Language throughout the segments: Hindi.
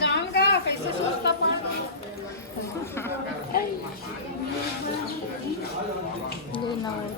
जाऊंगा कैसे सस्ता लेना हो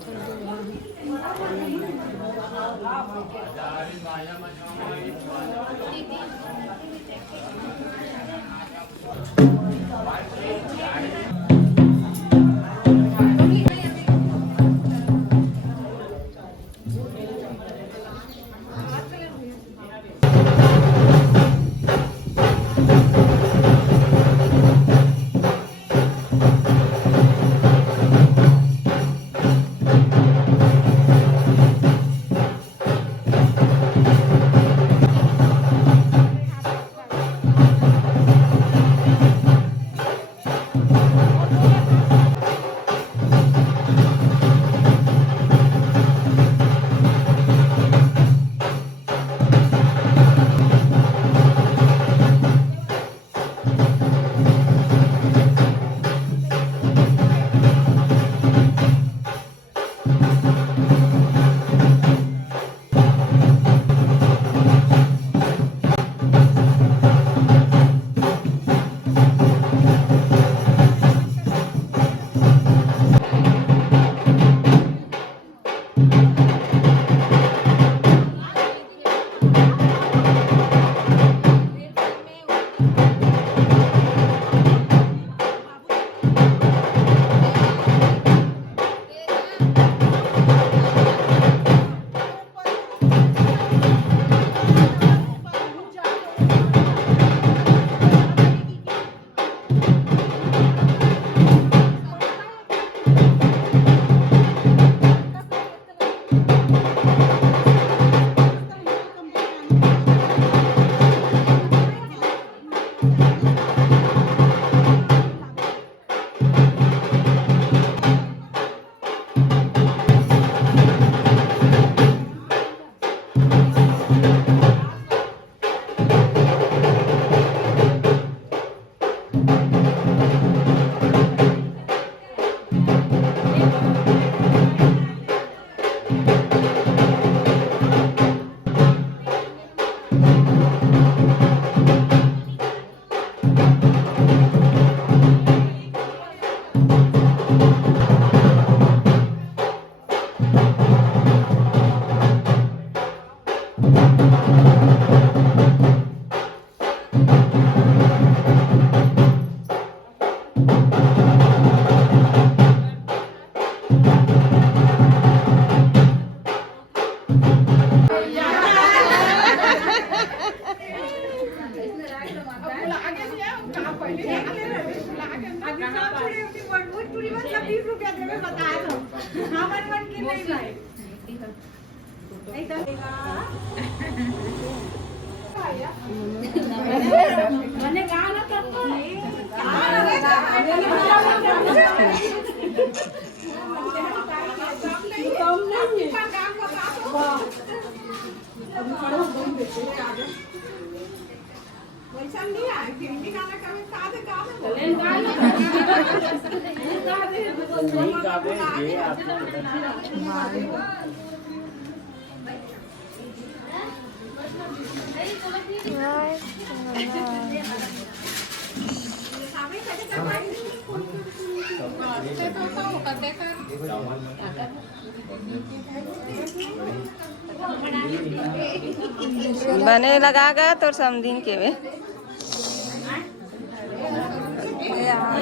बने लगागा तो समझिन के वे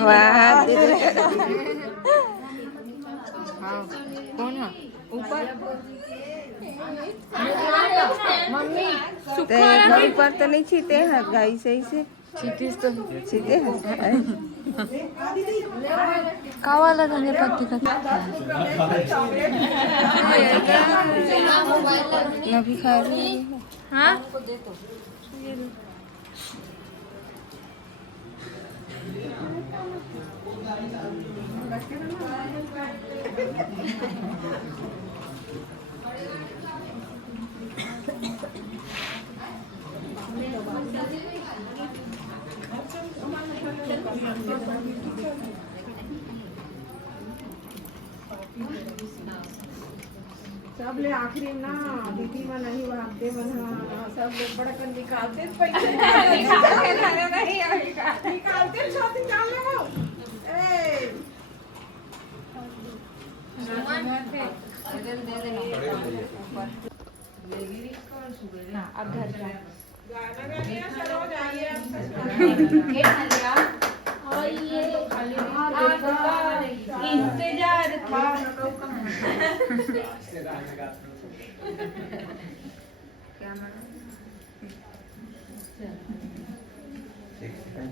वाह कौन है ऊपर ऊपर तो नहीं छीते हैं गाई से ही से छीते हैं कावा लगाने पत्ती का नभी खा रही है। हाँ सब ले आखिरी ना दीदी में नहीं भागते मन सब ले बड़कन निकालते पैसे निकालते सब निकाल ले वो ए अब घर का गाना गाने चलो जाइए इंतजार था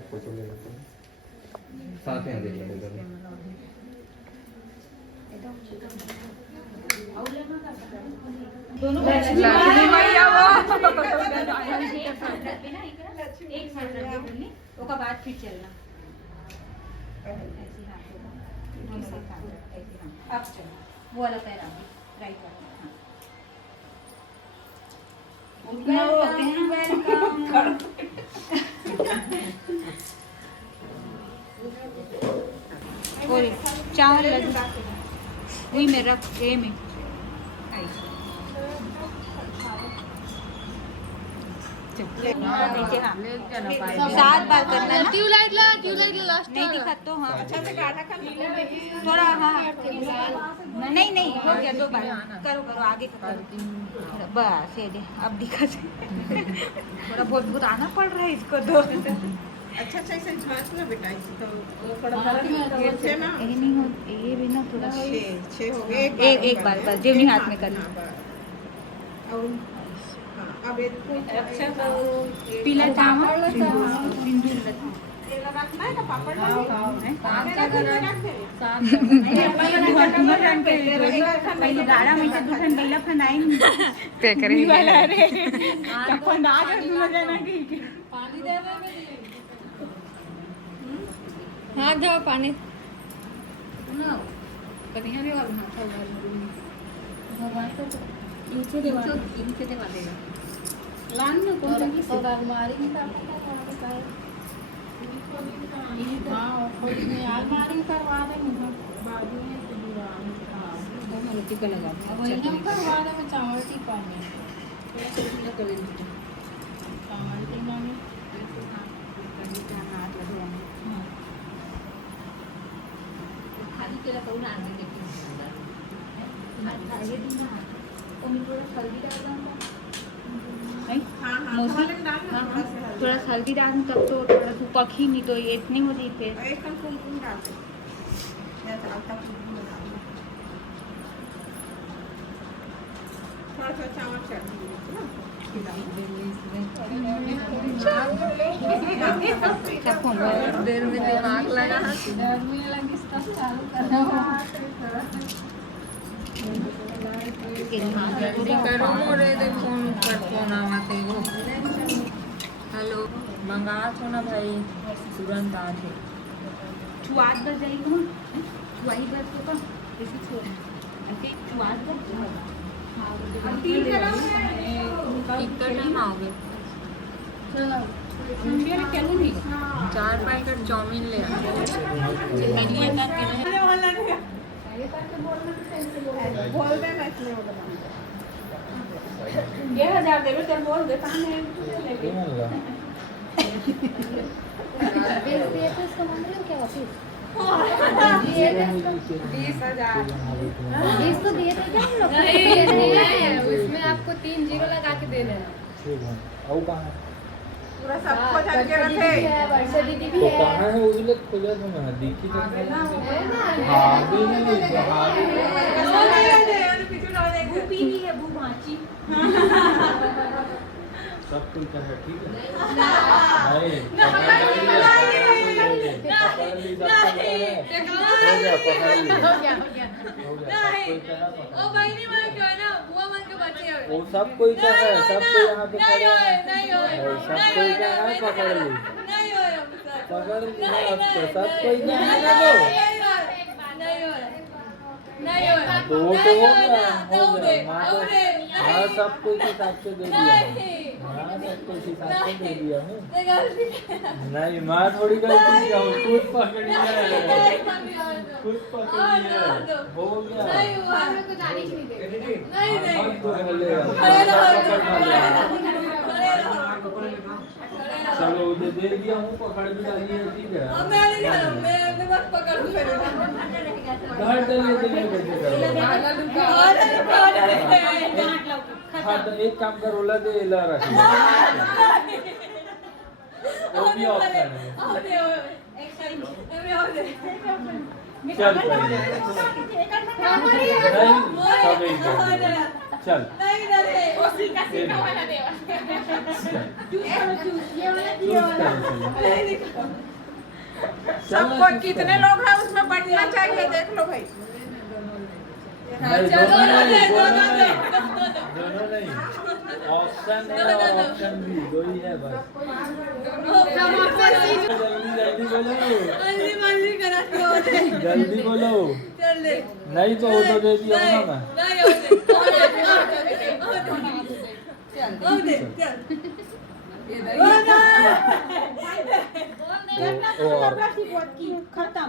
फोटो ले लेते हैं साथ में देख लेते हैं लक्ष्मी मैया वो एक साइड रख दे ओका बाद फिर चलना ऐसे हाथ होगा ऐसे हाथ ऐसे हाथ अब चल वो वाला पैर आगे राइट वाला वेलकम और चावल लड्डू वही में रख दे में नीचे हाँ 7 बार करना ना ट्यूबलाइट ला लास्ट नहीं दिखा तो हाँ अच्छा से गाना कर थोड़ा हाँ नहीं नहीं हो गया 2 बार करो करो आगे करो बस ये दे अब दिखा थोड़ा बहुत बहुत आना पड़ रहा है इसको तो अच्छा अच्छा इसे झांस ना बेटा इसे तो वो थोड़ा ये थे ना ये नहीं हो ये भी ना थोड़ा 6 हो गए एक बार बस जेवनी हाथ में करना और हाँ, अब इसको अच्छा पीला चावल सिंदूर रखना रखना है ना पापड़ पहले 12 मिनट दूसरा पहिला फनाई पे करे वाला रे तपन आ गया दोनों जना की पानी दे दे हाँ जाओ पानी कन्हैया ने वाला हाथ भगवान को नीचे देवा देगा लान में कौन सा की और अलमारी में हाँ खोल में अलमारी करवा देंगे बाजू में दीवार तो मैं टिका लगा अब एकदम करवा देंगे चावल टिका में चावल टिका में हाथ लगाना खाली केला करून आणते ये दिन ओमी थोड़ा हल्दी डाल दूंगा नहीं हाँ हाँ मौसी थोड़ा हल्दी डाल दूं तब तो थोड़ा सा पकी नहीं तो ये इतनी हो रही फिर एक कम कुमकुम डाल दो या डालता कुमकुम डाल दो थोड़ा सा चावल चटनी देर में दिमाग लगा गर्मी लगी सब चालू करना करो मोरे दे फोन पर फोन आते वो हेलो मंगा छो ना भाई तुरंत आ थे चुआत बज जाएगी ना चुआई बज तो का ऐसे छोड़ ऐसे चुआत बज कितना टाइम आओगे चलो 4 पैकेट चाउमीन ले बोल देना इसलिए बोला 1000 देवे चल बोल दे कहां है इसको मांग रहे हो क्या वापिस 20,000 20 तो दिए थे क्या हम लोग उसमें आपको 3 जीरो लगा के दे रहे हैं पूरा सबको जाके रखे वर्षा दीदी भी तो है कहाँ है उसले खोजा तो ना दिखी तो हाँ भी नहीं हाँ भूपी भी है भूमाची सब कुछ है ठीक है नहीं पकड़ ली हो गया ओ भाई नहीं मान के ना बुआ मान के बचे हो वो सब कोई क्या है सब कोई यहाँ पे खड़े हैं नहीं हो सब कोई क्या है पकड़ ली नहीं हो पकड़ ली अब तो सब कोई क्या है ना वो नहीं हो तो वो तो हो गया हाँ सब कोई के हिसाब से दे दिया हाँ सब कोई के हिसाब से दे दिया हूँ नहीं माँ थोड़ी गलती किया हूँ खुद पकड़ी है खुद पकड़ी है हो गया चलो उधर दे दिया हूँ, पकड़ भी डाली है, ठीक है। घर चलिए चलिए बैठे हाँ तो एक काम करो, ला दे ला रख वो भी ऑप्शन है। चल नहीं सब एक चल सबको कितने लोग हैं उसमें बढ़ना चाहिए, देख लो भाई। दोनों नहीं, ऑप्शन है और ऑप्शन भी, दो ही है बस। जल्दी बोलो, नहीं तो ऑटो दे दिया ना मैं।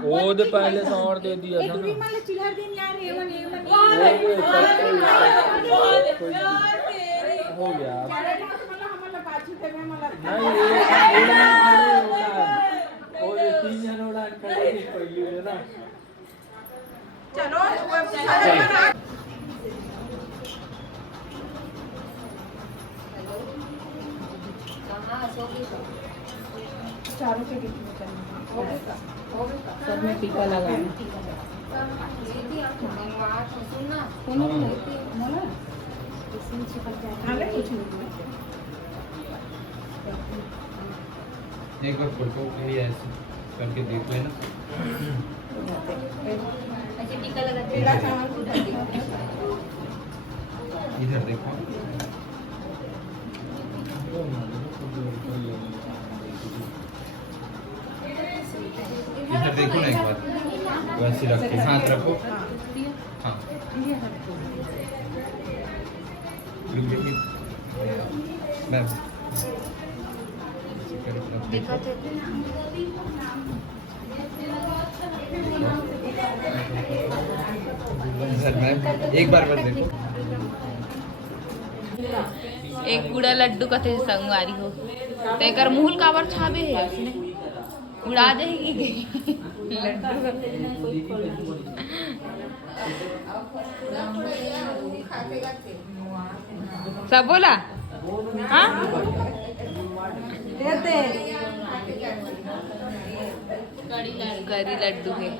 वो तो पहले से और दे दिया था ना। हो गया नहीं वो 3 जन उड़ान खड़े पहले ना। चलो चारों के बीच में चलना सब में टीका लगाना। एक बार फोटो के लिए ऐसे करके देख लेना। इधर देखो, इधर देखो ना एक बार, वैसे रख के हाथ रखो। हाँ मैम सर मैम एक बार बस देखो। एक गुड़ा लड्डू कथे संगवारी हो तेकर मूल काबर छाबे है उसने उड़ा जाएगी लड्डू सब बोला हाँ देते करी लड्डू है